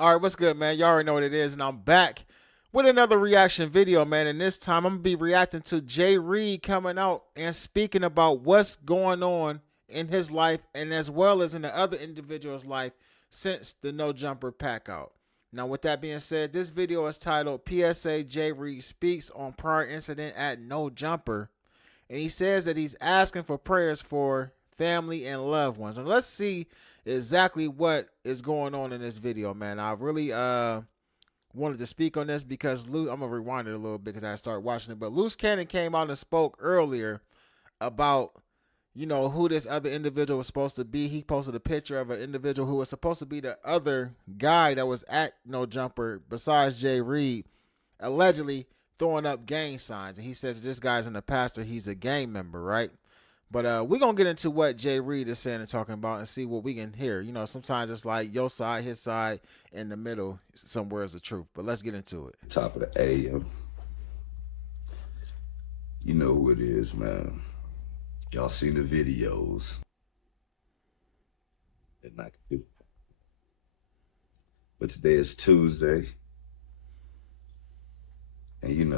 All right, what's good, man? Y'all already know what it is, and I'm back with another reaction video, man. And this time I'm gonna be reacting to Jay Reed coming out and speaking about what's going on in his life and as well as in the other individual's life since the No Jumper pack out. Now, with that being said, this video is titled PSA Jay Reed Speaks on Prior Incident at No Jumper. And he says that he's asking for prayers for family and loved ones. And let's see exactly what is going on in this video, man. I really wanted to speak on this because I'm gonna rewind it a little bit because I started watching it. But Luce Cannon came out and spoke earlier about who this other individual was supposed to be. He posted a picture of an individual who was supposed to be the other guy that was at No Jumper besides Jay Reed, allegedly throwing up gang signs. And he says this guy's in the pastor, he's a gang member, right? But we're going to get into what Jay Reed is saying and talking about and see what we can hear. Sometimes it's like your side, his side, in the middle, somewhere is the truth. But let's get into it. Top of the AM. You know who it is, man. Y'all seen the videos. And I can do. But today is Tuesday. And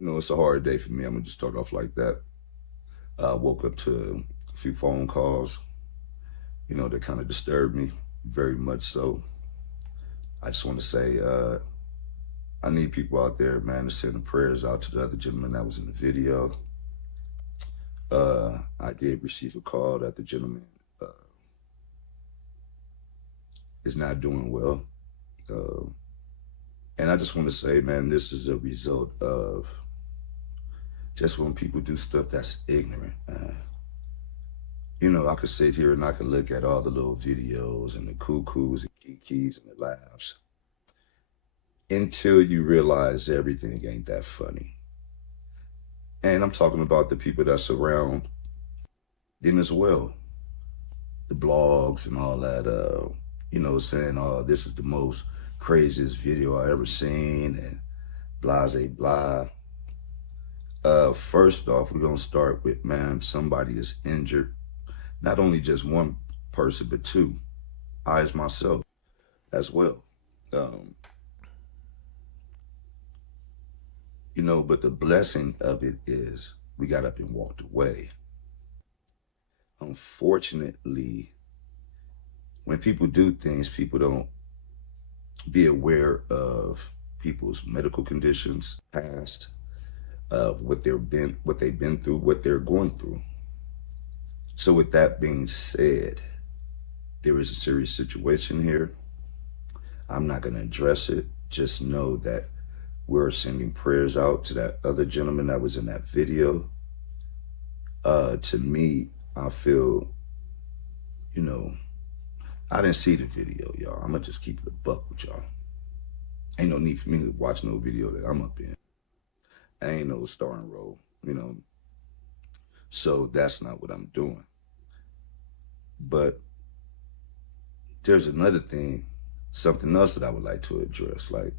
it's a hard day for me. I'm gonna just start off like that. I woke up to a few phone calls, that kind of disturbed me, very much so. I just want to say, I need people out there, man, to send the prayers out to the other gentleman that was in the video. I did receive a call that the gentleman is not doing well. And I just want to say, man, this is a result of just when people do stuff that's ignorant. I could sit here and I could look at all the little videos and the cuckoos and kikis and the laughs until you realize everything ain't that funny. And I'm talking about the people that surround them as well. The blogs and all that, saying, oh, this is the most craziest video I ever seen and blase blah. First off, we're gonna start with, man, somebody is injured. Not only just one person, but two. I as myself as well. But the blessing of it is we got up and walked away. Unfortunately, when people do things, people don't be aware of people's medical conditions, past, what they've been through, what they're going through. So with that being said, there is a serious situation here. I'm not going to address it. Just know that we're sending prayers out to that other gentleman that was in that video. To me, I feel, I didn't see the video, y'all. I'm going to just keep it a buck with y'all. Ain't no need for me to watch no video that I'm up in. I ain't no starring role, So that's not what I'm doing. But there's another thing, something else that I would like to address. Like,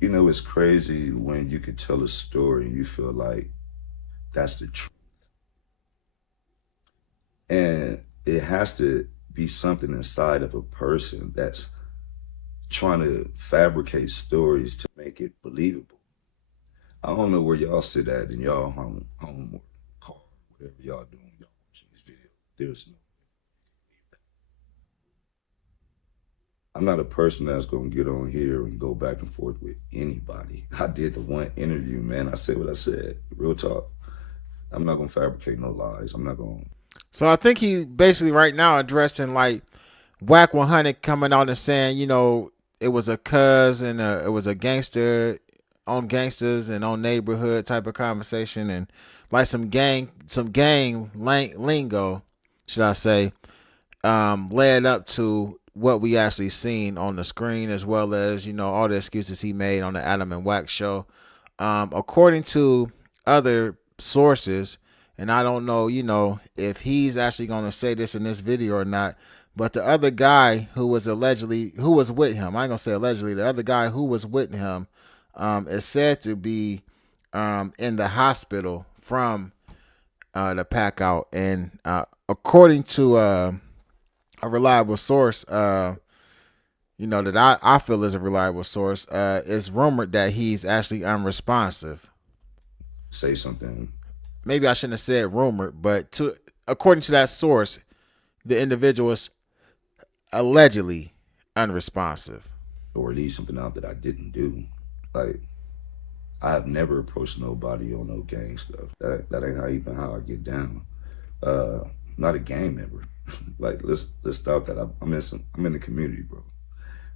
it's crazy when you can tell a story and you feel like that's the truth. And it has to be something inside of a person that's trying to fabricate stories to make it believable. I don't know where y'all sit at in y'all home or car, whatever y'all doing, y'all watching this video. There's no. I'm not a person that's gonna get on here and go back and forth with anybody. I did the one interview, man. I said what I said. Real talk. I'm not gonna fabricate no lies. I'm not gonna. So I think he basically right now addressing like Whack 100 coming out and saying, it was a cuz and it was a gangster on gangsters and on neighborhood type of conversation and like some gang lingo, should I say, led up to what we actually seen on the screen, as well as all the excuses he made on the Adam and Wax show. According to other sources, and I don't know, if he's actually going to say this in this video or not, but the other guy who was with him, I ain't gonna say allegedly, the other guy who was with him is said to be in the hospital from the pack out. And according to a reliable source, that I feel is a reliable source, it's rumored that he's actually unresponsive. Say something. Maybe I shouldn't have said rumored, but according to that source, the individual is allegedly unresponsive. Or leave something out that I didn't do. Like, I have never approached nobody on no gang stuff. That ain't how I get down. Uh, not a gang member. Like, let's stop that. I'm in the community, bro.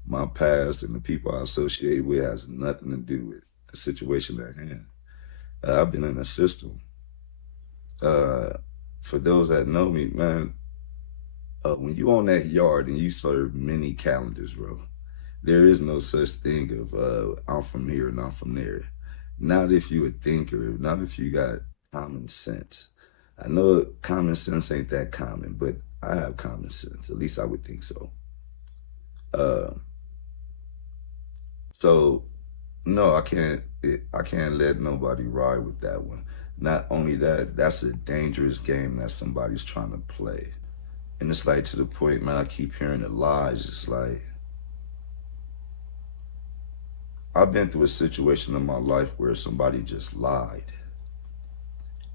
My past and the people I associate with has nothing to do with the situation at hand. I've been in the system. Uh, for those that know me, man, when you on that yard and you serve many calendars, bro, there is no such thing of I'm from here and I'm from there. Not if you a thinker, not if you got common sense. I know common sense ain't that common, but I have common sense. At least I would think so. Uh, so no, I can't let nobody ride with that one. Not only that, that's a dangerous game that somebody's trying to play. And it's like to the point, man, I keep hearing the lies. It's like I've been through a situation in my life where somebody just lied,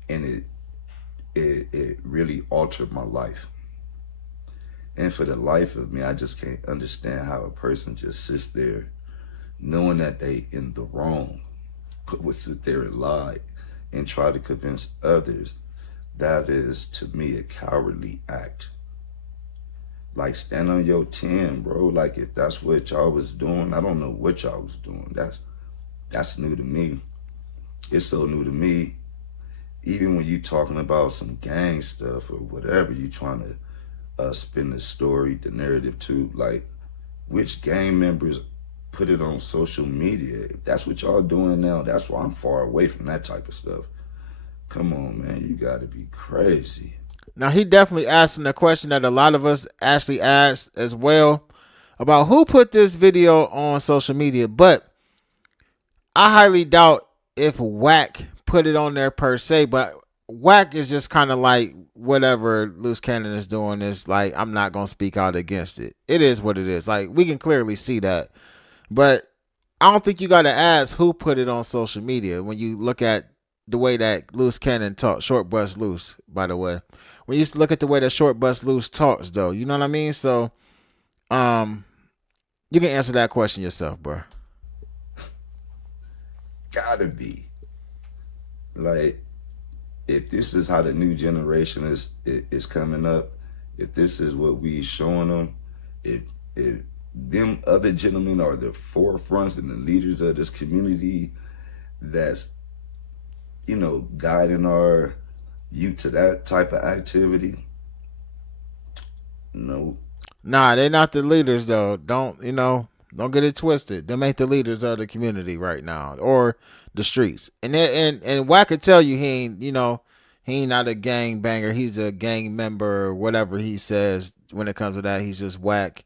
and it really altered my life. And for the life of me, I just can't understand how a person just sits there knowing that they in the wrong, but would sit there and lie and try to convince others. That is, to me, a cowardly act. Like, stand on your 10, bro. Like, if that's what y'all was doing, I don't know what y'all was doing. That's new to me. It's so new to me. Even when you talking about some gang stuff or whatever, you trying to spin the story, the narrative too. Like, which gang members put it on social media? If that's what y'all doing now, that's why I'm far away from that type of stuff. Come on, man, you gotta be crazy. Now he definitely asking a question that a lot of us actually asked as well about who put this video on social media, but I highly doubt if Whack put it on there per se, but Whack is just kind of like whatever Luce Cannon is doing is like, I'm not going to speak out against it. It is what it is. Like, we can clearly see that. But I don't think you got to ask who put it on social media when you look at the way that Luce Cannon talks. Short Bus Luce, by the way. When you look at the way that Short Bus Luce talks, though, you know what I mean? So, you can answer that question yourself, bro. Gotta be. Like, if this is how the new generation is coming up, if this is what we showing them, if them other gentlemen are the forefronts and the leaders of this community that's, guiding our youth to that type of activity, no. Nah, they not the leaders though. Don't get it twisted. Them ain't the leaders of the community right now or the streets. And Wack could tell you he ain't not a gang banger. He's a gang member or whatever he says when it comes to that. He's just Whack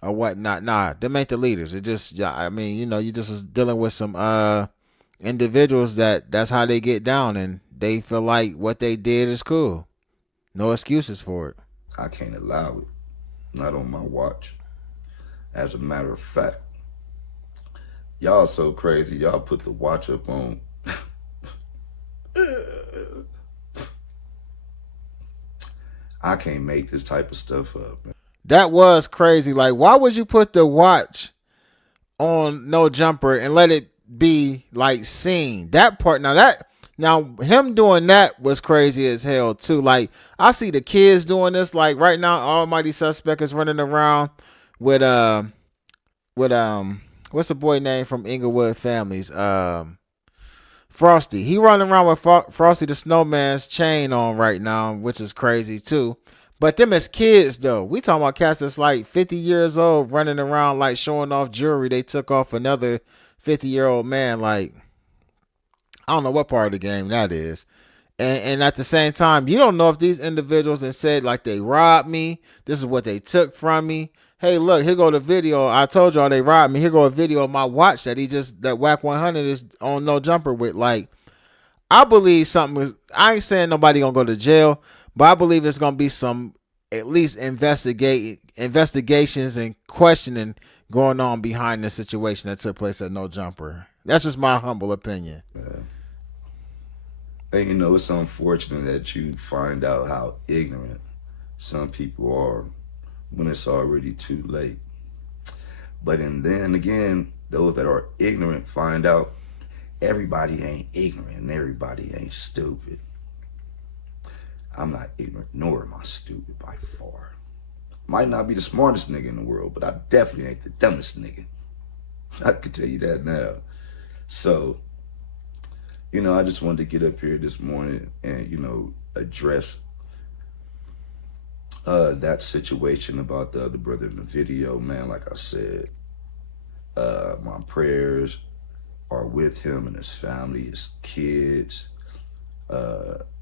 or whatnot. Nah, them ain't the leaders. It just, yeah, I mean, you just was dealing with some individuals that's how they get down and they feel like what they did is cool. No excuses for it. I can't allow it. Not on my watch. As a matter of fact, y'all so crazy. Y'all put the watch up on. I can't make this type of stuff up, man. That was crazy. Like, why would you put the watch on No Jumper and let it be like seen? That part now him doing that was crazy as hell too. Like, I see the kids doing this. Like right now, Almighty Suspect is running around with with what's the boy name from Inglewood Families? Frosty. He running around with Frosty the Snowman's chain on right now, which is crazy too. But them as kids though, we talking about cats that's like 50 years old running around like showing off jewelry they took off another 50-year-old man. Like, I don't know what part of the game that is. And at the same time, you don't know if these individuals and said like they robbed me. This is what they took from me. Hey, look, here go the video. I told y'all they robbed me. Here go a video of my watch that Whack 100 is on No Jumper with. Like, I believe something. I ain't saying nobody gonna go to jail, but I believe it's gonna be some at least investigations and questioning going on behind the situation that took place at No Jumper. That's just my humble opinion. And you know, it's unfortunate that you find out how ignorant some people are when it's already too late. But and then again, those that are ignorant find out everybody ain't ignorant and everybody ain't stupid. I'm not ignorant, nor am I stupid by far. Might not be the smartest nigga in the world, but I definitely ain't the dumbest nigga. I can tell you that now. So, you know, I just wanted to get up here this morning and, you know, address that situation about the other brother in the video, man. Like I said, my prayers are with him and his family, his kids.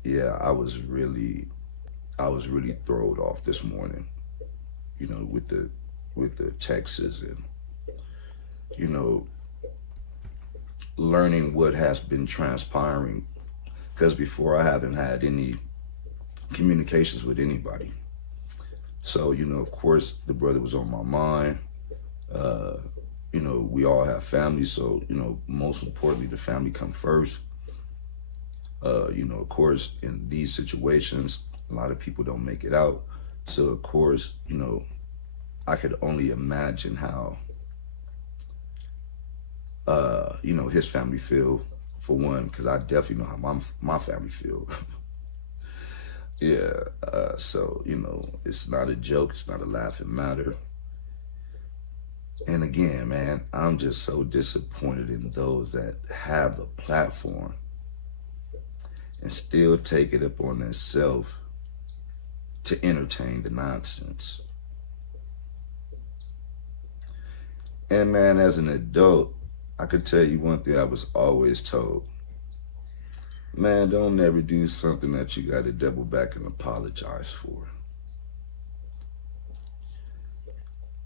Yeah, I was really thrown off this morning, you know, with the texts and, you know, learning what has been transpiring. Because before I haven't had any communications with anybody. So, you know, of course, the brother was on my mind. You know, we all have families, so, you know, most importantly, the family come first. You know, of course, in these situations, a lot of people don't make it out. So, of course, you know, I could only imagine how, you know, his family feel, for one, because I definitely know how my family feel. Yeah, so, you know, it's not a joke, it's not a laughing matter. And again, man, I'm just so disappointed in those that have the platform and still take it upon themselves to entertain the nonsense. And man, as an adult, I could tell you one thing I was always told. Man, don't ever do something that you got to double back and apologize for.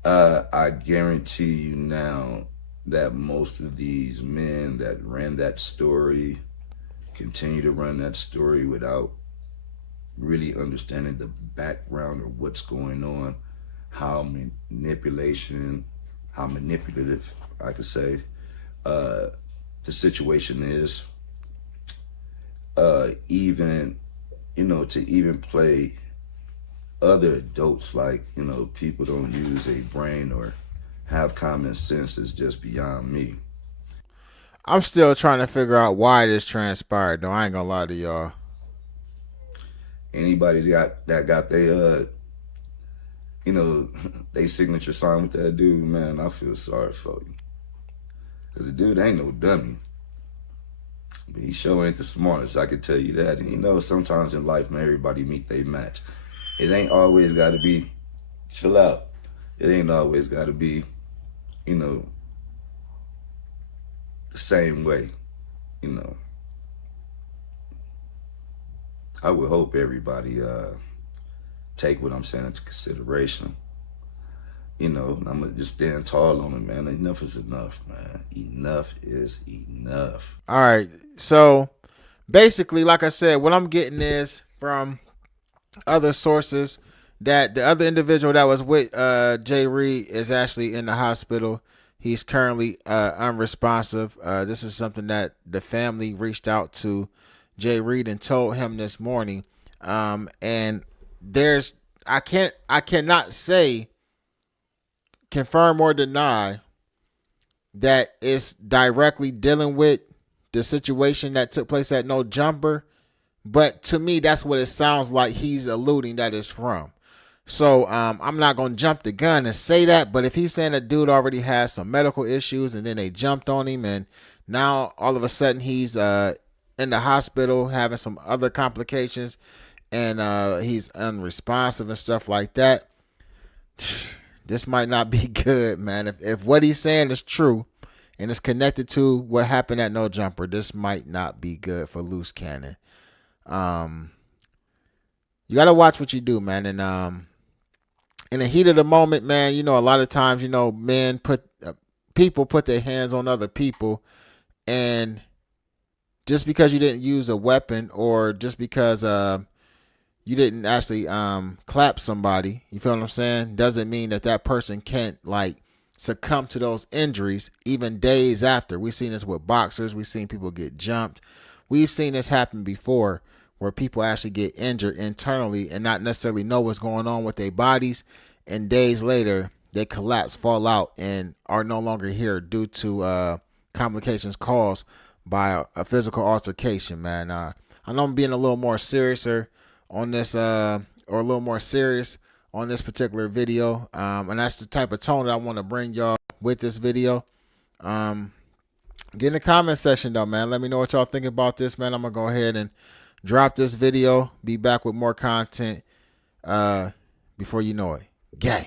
I guarantee you now that most of these men that ran that story continue to run that story without really understanding the background of what's going on, how manipulative, I could say, the situation is. Even, you know, to even play other adults like, you know, people don't use a brain or have common sense is just beyond me. I'm still trying to figure out why this transpired, though. I ain't gonna lie to y'all. Anybody that got their you know, they signature sign with that dude, man, I feel sorry for you. Cause the dude ain't no dummy. But he sure ain't the smartest, I can tell you that. And you know, sometimes in life, man, everybody meet their match. It ain't always gotta be, chill out. It ain't always gotta be, you know, the same way, you know. I would hope everybody take what I'm saying into consideration. You know, I'm gonna just stand tall on it, man. Enough is enough, man. Enough is enough. All right. So basically, like I said, what I'm getting is from other sources that the other individual that was with Jay Reed is actually in the hospital. He's currently unresponsive. This is something that the family reached out to Jay Reed and told him this morning. And there's I cannot say confirm or deny that it's directly dealing with the situation that took place at No Jumper. But to me, that's what it sounds like he's alluding that it's from. So I'm not going to jump the gun and say that. But if he's saying a dude already has some medical issues and then they jumped on him and now all of a sudden he's in the hospital having some other complications and he's unresponsive and stuff like that, this might not be good, man. If what he's saying is true and it's connected to what happened at No Jumper, this might not be good for Luce Cannon. You gotta watch what you do, man. And in the heat of the moment, man, you know, a lot of times, you know, men people put their hands on other people, and just because you didn't use a weapon or just because you didn't actually clap somebody, you feel what I'm saying, doesn't mean that that person can't like succumb to those injuries even days after. We've seen this with boxers. We've seen people get jumped. We've seen this happen before where people actually get injured internally and not necessarily know what's going on with their bodies. And days later, they collapse, fall out, and are no longer here due to complications caused by a physical altercation, man. I know I'm being a little more seriouser on this, or a little more serious on this particular video, and that's the type of tone that I want to bring y'all with this video. Get in the comment section though, man. Let me know what y'all think about this, man. I'm gonna go ahead and drop this video. Be back with more content before you know it. Gang.